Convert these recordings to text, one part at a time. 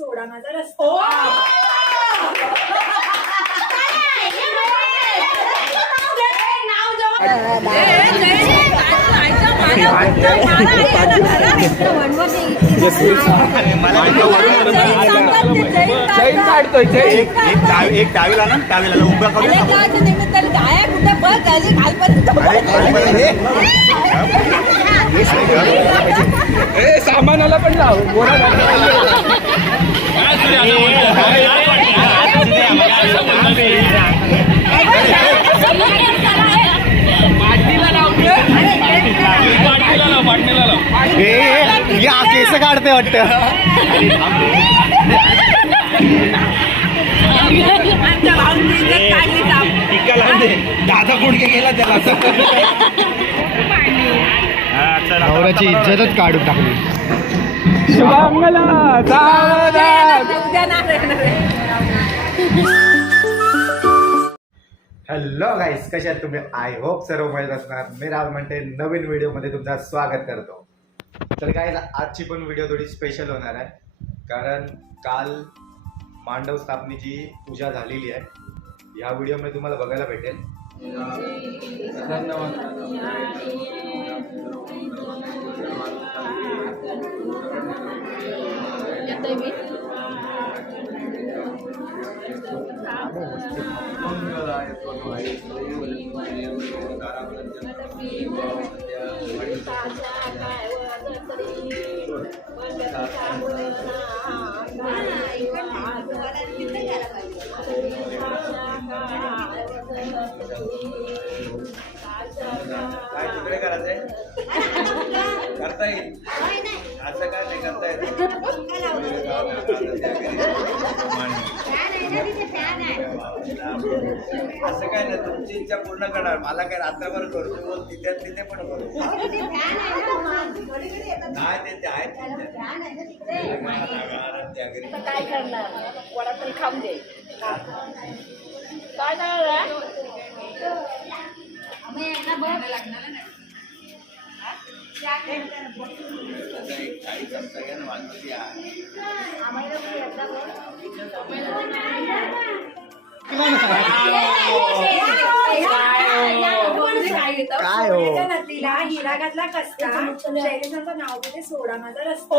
सोडा माझा रस्ता एक डावीला ना डावीला उभा करून सामानाला पण लाव. गोरा या केस काढते वाटत. दादा गुडके गेला त्याला. नवऱ्याची इज्जतच काढून टाकली. हॅलो गाईस कसे आहात तुम्ही? आय होप सर्व मजेत असणार. मी राहुल म्हणते नवीन व्हिडिओमध्ये तुमचं स्वागत करतो. तर काय आजची पण व्हिडिओ थोडी स्पेशल होणार आहे. कारण काल मांडव स्थापनेची पूजा झालेली आहे. ह्या व्हिडिओमध्ये तुम्हाला बघायला भेटेल. काय करता येईल असं काय नाही करता येत असं काय नाही तुमची इच्छा पूर्ण करणार. मला काय रात्रभर करतो बोल तिथे तिथे पण करतो काय ते आहेत काय करणार? वडापाव खाऊन दे. काय करणार काय हो? नदीला हिरा घातला कसका शैलेशांचं नाव घेते सोडा माझा रस्ता.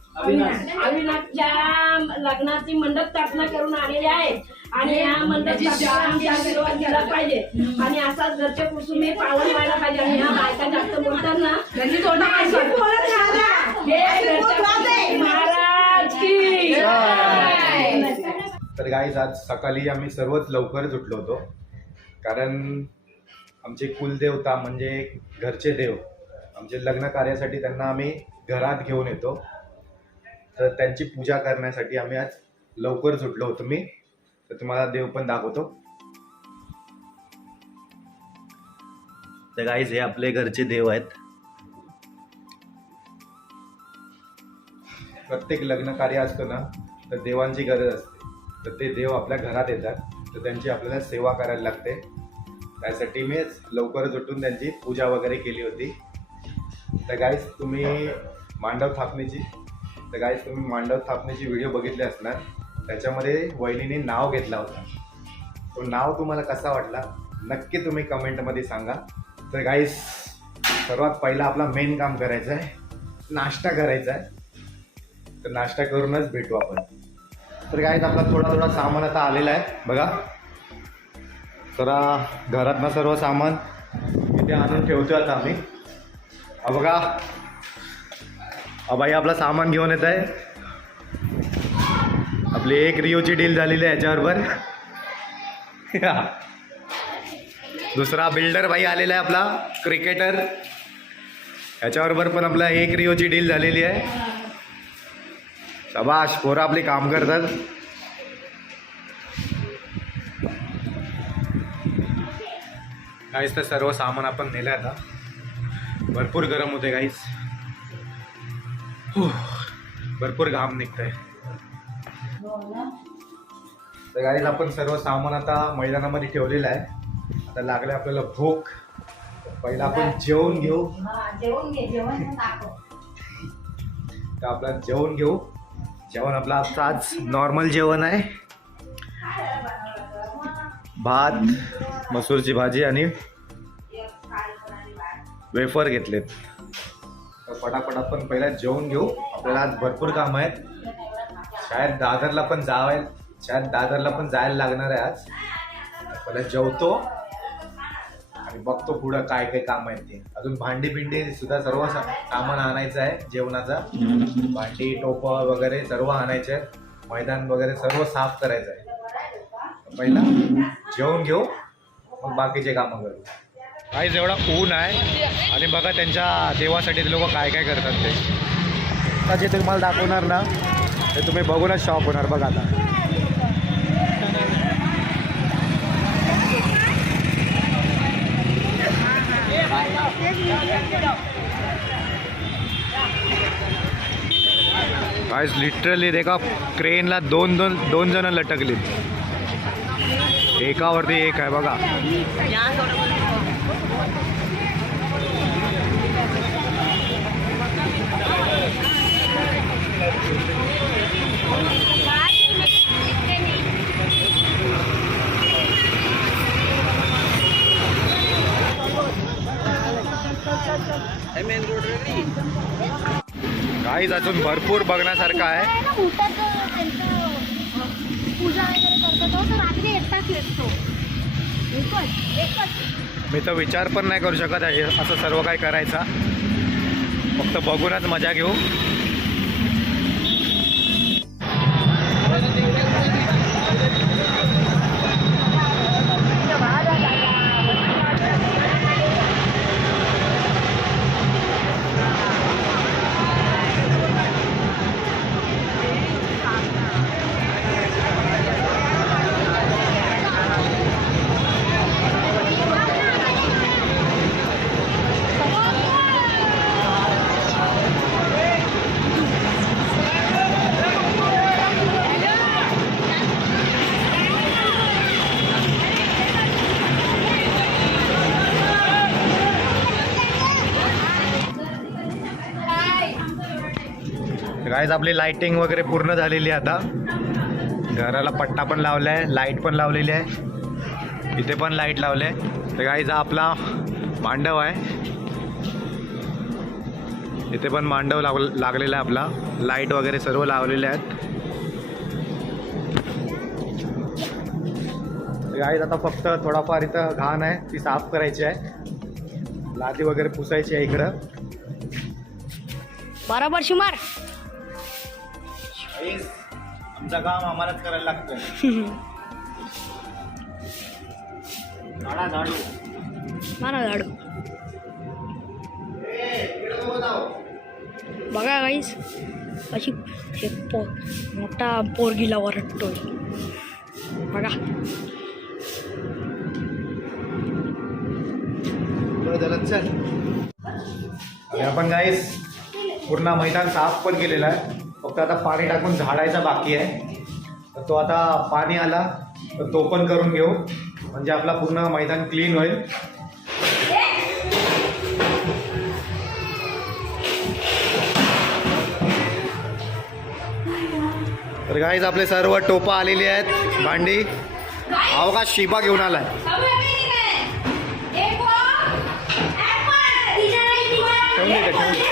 अविनाशच्या लग्नाची मंडप स्थापना करून आलेले आहेत आणि या मंडप स्थापनेला आमचा आशीर्वाद दिला पाहिजे. आणि असाच घरचे कुसुमे पावन व्हायला पाहिजे. आणि ह्या बायका जास्त बोलतात ना त्यांनी तोंड घरच्या महाराज की जय. तर गाईज आज सकाळी आम्ही सर्वच लवकरच उठलो होतो. कारण आमचे कुलदेवता म्हणजे घरचे देव आमचे लग्न कार्यासाठी त्यांना आम्ही घरात घेऊन येतो. तर त्यांची पूजा करण्यासाठी आम्ही आज लवकर जुटलो होतो मी. तर तुम्हाला देव पण दाखवतो. तर गाईज हे आपले घरचे देव आहेत. प्रत्येक लग्न कार्य असतं ना तर देवांची गरज असते. तर ते देव आपल्या घरात येतात. तर त्यांची आपल्याला सेवा करायला लागते. त्यासाठी मी लवकर उठून त्यांची पूजा वगैरे केली होती. तर गाईज तुम्ही मांडव थापण्याची तर गाईज तुम्ही मांडव थापण्याची व्हिडिओ बघितले असणार. त्याच्यामध्ये वहिनीने नाव घेतला होता. तो नाव तुम्हाला कसा वाटला? नक्की तुम्ही कमेंटमध्ये सांगा. तर गाईज सर्वात पहिला आपला मेन काम करायचं आहे. नाश्ता करायचा आहे. तर नाश्ता करूनच भेटू आपण. तर गाईस आपला थोडा थोडा सामान आता आलेला आहे. बघा. जरा घरातनं सर्व सामान इथे आणून ठेवतो आता आम्ही. बघा. बाई आपला सामान घेऊन येत आहे. आपली एक रिओची डील झालेली आहे याच्याबरोबर. दुसरा बिल्डर भाई आलेला आहे आपला क्रिकेटर. याच्याबरोबर पण आपला एक रिओची डील झालेली आहे. शबाश पोरं आपली काम करतात. काहीच तर सर्व सामान आपण नेलं आता. भरपूर गरम होते काहीच. भरपूर घाम निघतंय. तर गाईज आपण सर्व सामान आता मैदानामध्ये ठेवलेलं आहे. आता लागले आपल्याला भूक. पहिला आपण जेवण घेऊ तर आपला जेवण घेऊ. जेवण आपलं आजचं आज नॉर्मल जेवण आहे. भात मसूरची भाजी आणि वेफर घेतलेत. पटापट आपण पहिला जेवून घेऊ. आपल्याला आज भरपूर काम आहेत. शाळेत दादरला पण जावं शाळेत दादरला पण जायला लागणार आहे आज. पहिला जेवतो. आणि बघतो पुढं काय काय काम आहेत ते. अजून भांडी बिंडी सुद्धा सर्व सा- सामान आणायचं आहे जेवणाचा. भांडी टोप वगैरे सर्व आणायचे आहेत. मैदान वगैरे सर्व साफ करायचं आहे. पहिला जेवून घेऊ. मग बाकीचे कामं करू. काही जेवढा ऊन आहे. आणि बघा त्यांच्या देवासाठी ते लोक काय काय करतात ते. आता जे तुम्हाला दाखवणार ना ते तुम्ही बघूनच शॉप होणार बघा आता. आज लिटरली एका क्रेनला दोन दोन दोन जण लटकलीत एकावरती एक आहे बघा. काहीच अजून भरपूर बघण्यासारखं आहे. मी तर विचार पण नाही करू शकत आहे असं सर्व काही करायचा. फक्त बघूनच मजा घेऊ. गायज आपली लाइटिंग वगैरे पूर्ण झालेली आहे आता. घराला पट्टा पण लावला आहे लाइट पण लावलेली आहे. इथे पण लाइट लावले तर गाईज आपला मांडव आहे. इथे पण मांडव लाव लागलेला आहे आपला. लाइट वगैरे सर्व लावलेले आहेत. गाईज आता फक्त थोडाफार इथं घाण आहे ती साफ करायची आहे. लादी वगैरे पुसायची आहे इकडं. बरोबर शिमार. आमचं काम आम्हालाच करायला लागतं झाडा झाडू. मारा झाडू. बघा गाईस अशी एक पो मोठा पोरगीला वरटतोय बघा. झालं चल. आणि आपण गाईस पूर्ण मैदान साफ पण केलेलं आहे. फक्त आता पाणी टाकून झाडायचा बाकी आहे. तर तो आता पाणी आला तर तो पण करून घेऊ. म्हणजे आपला पूर्ण मैदान क्लीन होईल. तर गाईज आपले सर्व टोपा आलेली आहेत. भांडी. अवघा शिबा घेऊन आलाय. ठेवून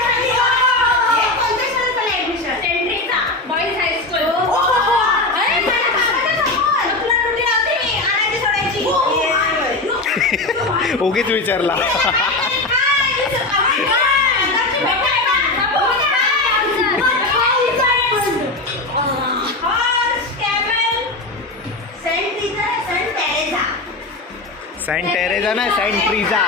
उगीच विचारला. सेंट टेरेजा नाही सेंट ट्रीजा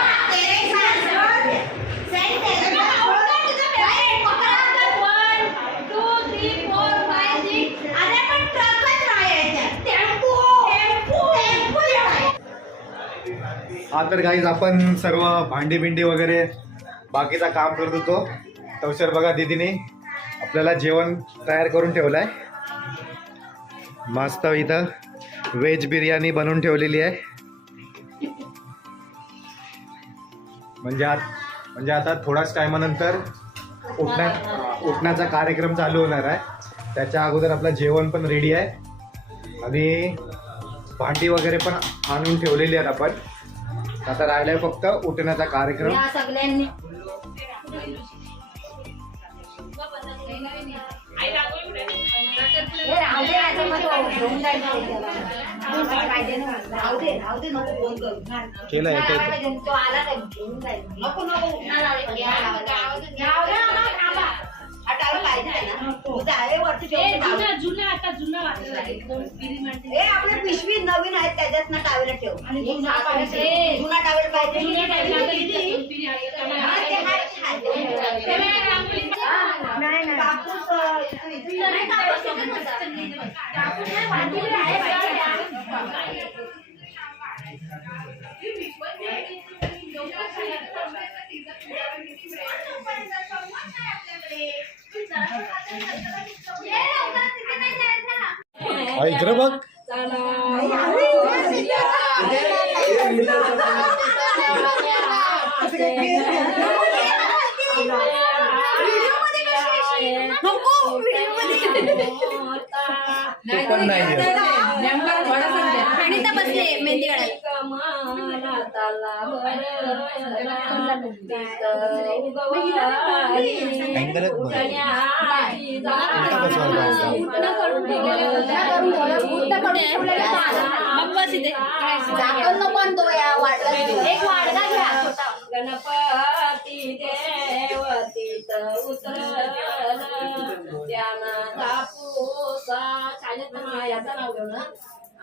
हा तर गाईज आपण सर्व भांडी बिंडी वगैरे बाकीचा काम करत होतो. तवशर बघा दीदीने आपल्याला जेवण तयार करून ठेवलं आहे मस्त इथं व्हेज बिर्याणी बनवून ठेवलेली आहे. म्हणजे आत म्हणजे आता थोड्याच टायमानंतर उठण्या उठण्याचा कार्यक्रम चालू होणार आहे. त्याच्या अगोदर आपलं जेवण पण रेडी आहे. आणि भांडी वगैरे पण आणून ठेवलेली आहेत आपण. आता राहिलाय फक्त उठण्याचा कार्यक्रम या सगळ्यांनी हे राहू दे, आता मग तो घेऊन जाईल तो पाहिजे ना. राहू दे, राहू दे, नको फोन करू. केलंय ते तो आला का घेऊन जाईल नको नको उठणार. घ्या, थांबा. हा टावेल पाहिजे ना. तू जावे वरती ठेवून टावेल. जुना जुना आता जुना वाटलं. एकदम पिरी मारते. ए आपले पिशवी नवीन आहेत त्याच्यात ना टावेल ठेव. जुना टावेल पाहिजे. कापूस हा, इकडं बघ नाही बसले मेहंदी काढायला अँगलच बघ. उलटा बसवायला झाकण नको आणतो या वाटला एक वाडगा घ्या गणपती देवतीत उतरल त्यानं कापूसा छानेत ना याचं नाव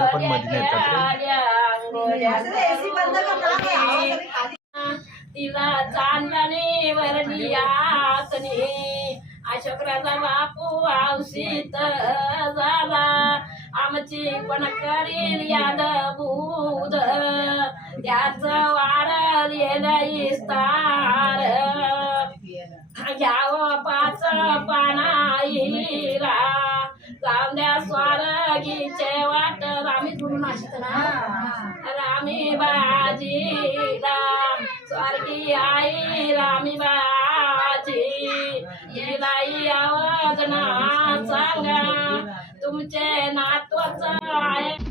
इकडं पण मध्ये तिला चांदणे वरली आसनी. अशोकराचा बापू औषित झाला. आमची पण करील याद बुध. त्याच वाढलेलं इस्तार घ्यावं पाच पानाईला. जाऊन स्वारगीचे वाट रामी गुरु नाशित ना? रामी बाजीला स्वर्गी आई रामी बाजी. हिलाई आवाज ना सांगा तुमचे नातवाचं आहे.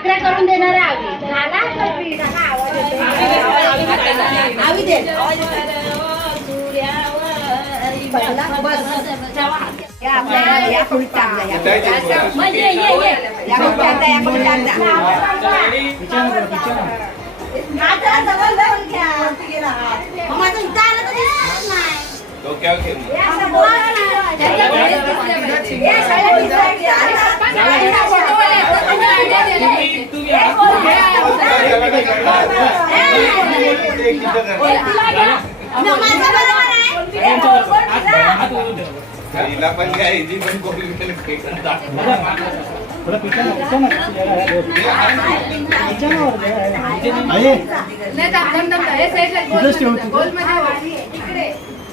भाकऱ्या करून देणार आहे आवी झाला असेल पीठ, आता आवाज येतोय. आवी दे या आपल्या या खोलीत टाक जा, या खोलीत टाक जा. म्हणजे ये ये या खोलीत टाक जा, या खोलीत टाक जा. हात जरा जवळ जवळ घ्या. मग माझं गाडीला फोटोवाले असतात, तुम्ही आयडिया दिली. हे कोण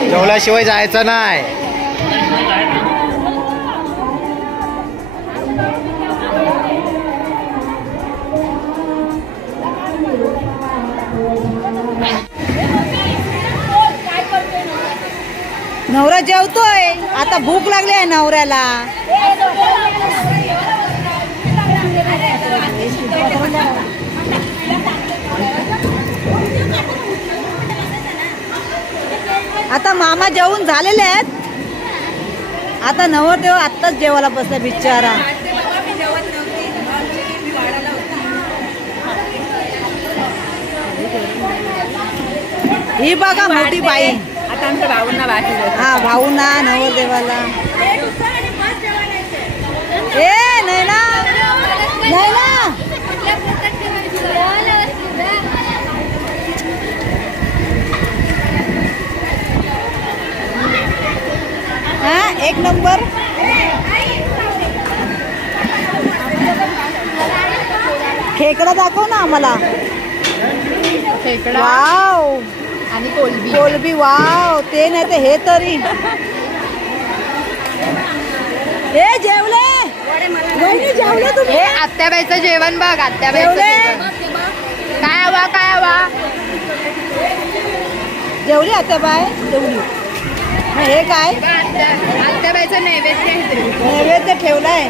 जेवल्याशिवाय जायचं नाही. नवरा जेवतोय. आता भूक लागली आहे नवऱ्याला. आता मामा जेवून झालेले आहेत. आता नवरदेव आत्ताच जेवायला बसला बिचारा. ही बघा मोठी बाई. आता आमच्या भाऊंना हा भाऊना नवरदेवाला ए नैना नैना. हा एक नंबर. खेकडा दाखव ना आम्हाला. खेकडा. वाव. आणि कोलबी. कोलबी वाव. ते नाही ते हे तरी. हे जेवले. वहिनी जेवले तुम्ही? हे आत्याबाईचं जेवण बघ आत्याबाईचं जेवले? जेवण. काय हवा काय हवा? जेवली आता बाय जेवली. हे काय? आत्या- आत्याबाईचं नैवेद्य आहे ते. नैवेद्य ठेवलाय.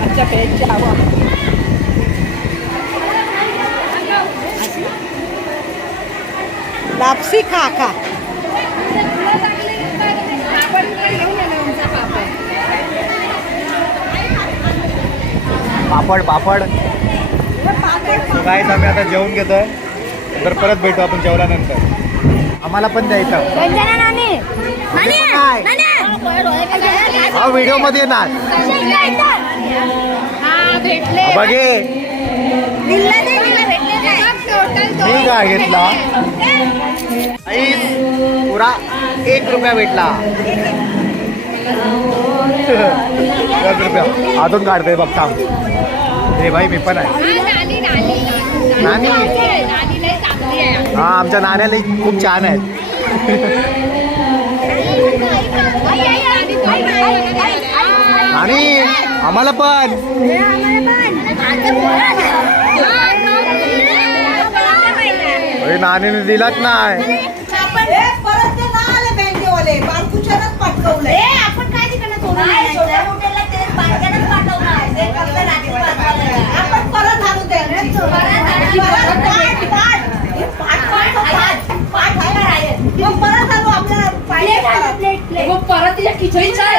आमच्या हवा लापसी खा खा. पापड? पापड काय आम्ही आता जेवून घेतोय. तर परत भेटू आपण जेवल्यानंतर. आम्हाला पण द्यायचं. हा व्हिडिओमध्ये येणार हा भेटले. बघे. मी काय घेतला? आईस पुरा एक रुपया भेटला. एक रुपया. अजून काढते बघ थांब. हे भाई मी पण आहे. नानी. हा आमच्या नाण्याला खूप छान आहेत. आणि आम्हाला पण. अरे नानीने दिलाच नाही. परत ते 저희 차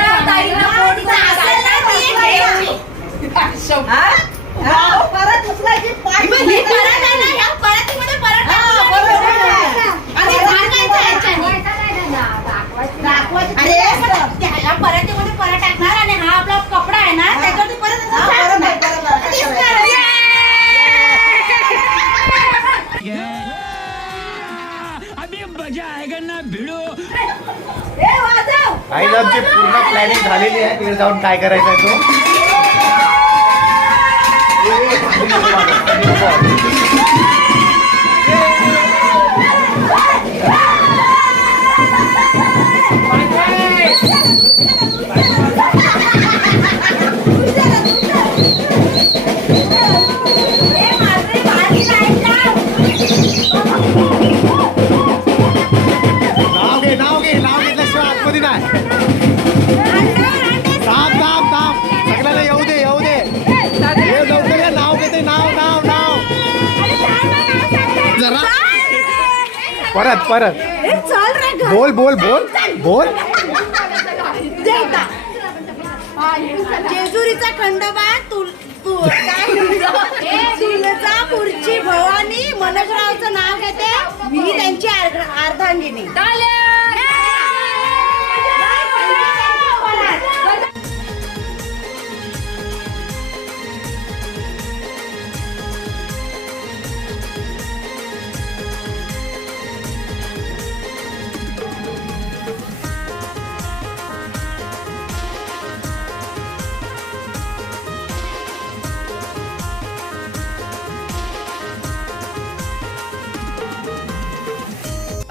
वाजव आई आमची पूर्ण प्लॅनिंग झालेली आहे. तिकडे जाऊन काय करायचं आहे तो? परत परत. बोल बोल बोल बोल. जेजुरीचा खंडोबा तुल तू काय तुळजापूरची भवानी मनोजरावचं नाव घेते. मी त्यांची अर्ध- अर्धांगिनी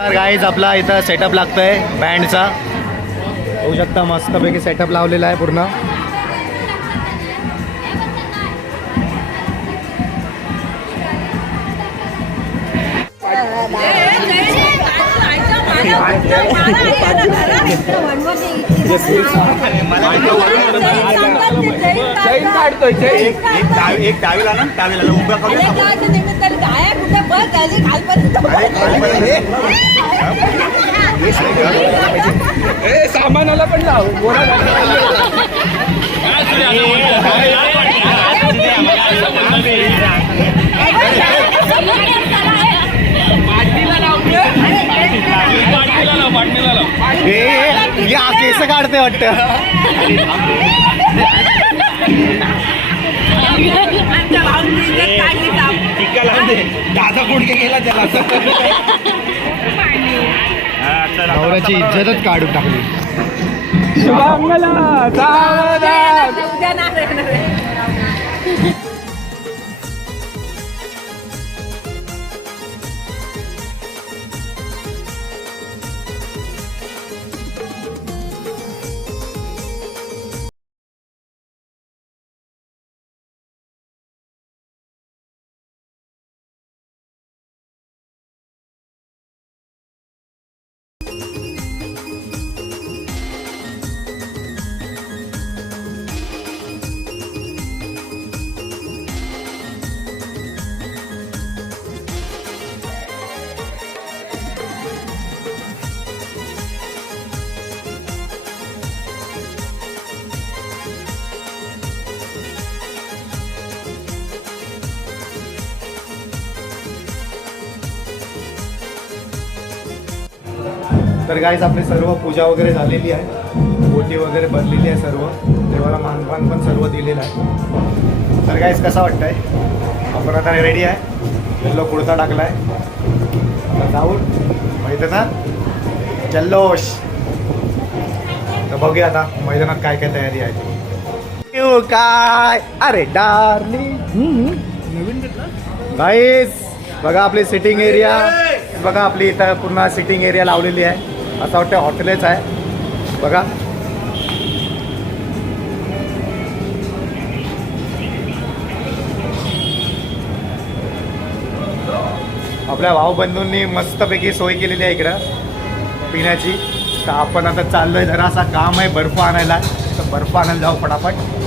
तर गाईज आपला इथं सेटअप लागतोय बँडचा होऊ शकता मस्तपैकी सेटअप लावलेला आहे पूर्ण. जैन काढतोय जैन एक ना डावीला उभा ए सामानाला पण लाव. या केस काढते वाटतं. दादा गुडके गेला त्याला? नवऱ्याची इज्जतच काढून टाकली. शुभमंगला तर गाईज आपली सर्व पूजा वगैरे झालेली आहे. ओटी वगैरे भरलेली आहे सर्व. देवाला मानपान पण सर्व दिलेलं आहे. तर गाईज कसा आहे आपण आता रेडी आहे. येल्लो कुर्ता टाकला आहे जाऊन मैदानात जल्लोष. तर बघूया आता मैदानात काय काय तयारी आहे. काय? अरे डार्ली गाईस बघा आपली सिटिंग एरिया बघा आपली इथं पूर्ण सिटिंग एरिया लावलेली आहे. असं वाटतं हॉटेलच आहे. बघा. आपल्या भाऊबंधूंनी मस्तपैकी सोय केलेली आहे इकडं. पिण्याची. तर आपण आता चाललोय जरासा काम आहे बर्फ आणायला. तर बर्फ आणायला जाऊ फटाफट.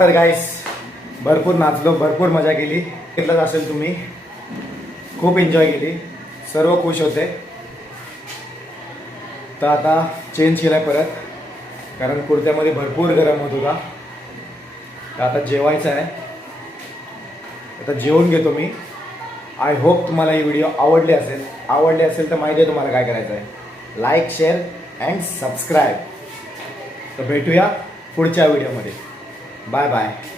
तर गाईस भरपूर नाचलो भरपूर मजा केली. घेतलंच असेल तुम्ही. खूप एन्जॉय केली. सर्व खुश होते. तर आता चेंज केलाय परत. कारण कुर्त्यामध्ये भरपूर गरम होत होता. तर आता जेवायचं आहे. आता जेवून घेतो मी. आय होप तुम्हाला ही व्हिडिओ आवडली असेल. आवडली असेल तर माहिती आहे तुम्हाला काय करायचं आहे. लाईक शेअर अँड सबस्क्राईब तर भेटूया पुढच्या व्हिडिओमध्ये 拜拜。